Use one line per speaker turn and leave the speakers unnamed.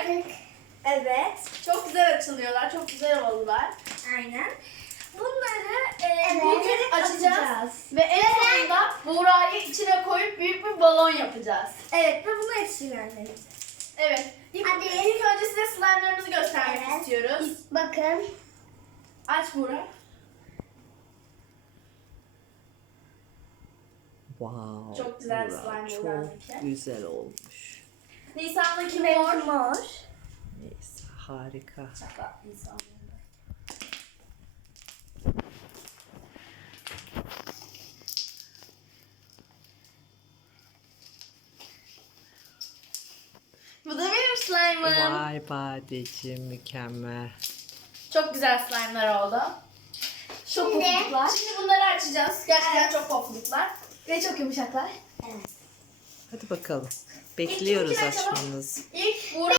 Evet.
Çok güzel açılıyorlar. Çok güzel oldular.
Aynen.
Bunları bugün
Evet,
açacağız.
açacağız.
Ve en sonunda Buğra'yı içine koyup büyük bir balon yapacağız.
Evet ve bunu etkilendireceğiz.
Evet.
Hadi.
İlk önce size slime'larımızı göstermek
Evet.
istiyoruz.
Bakın.
Aç Buğra.
Wow.
Çok güzel
Burak,
slime
çok
Buğra'nınki.
güzel olmuş.
Nisan'daki mor.
Benimki mor.
Neyse harika.
Şaka Nisan'da. Bu da benim slime'ım.
Vay Badeciğim mükemmel.
Çok güzel slime'lar oldu. Çok
Şimdi-
pofuduklar. Şimdi bunları açacağız. Gerçekten
Evet.
çok pofuduklar. Ve çok yumuşaklar.
Evet.
Hadi bakalım. Bekliyoruz
İlk kim açalım?
açmanızı.
İlk Buğra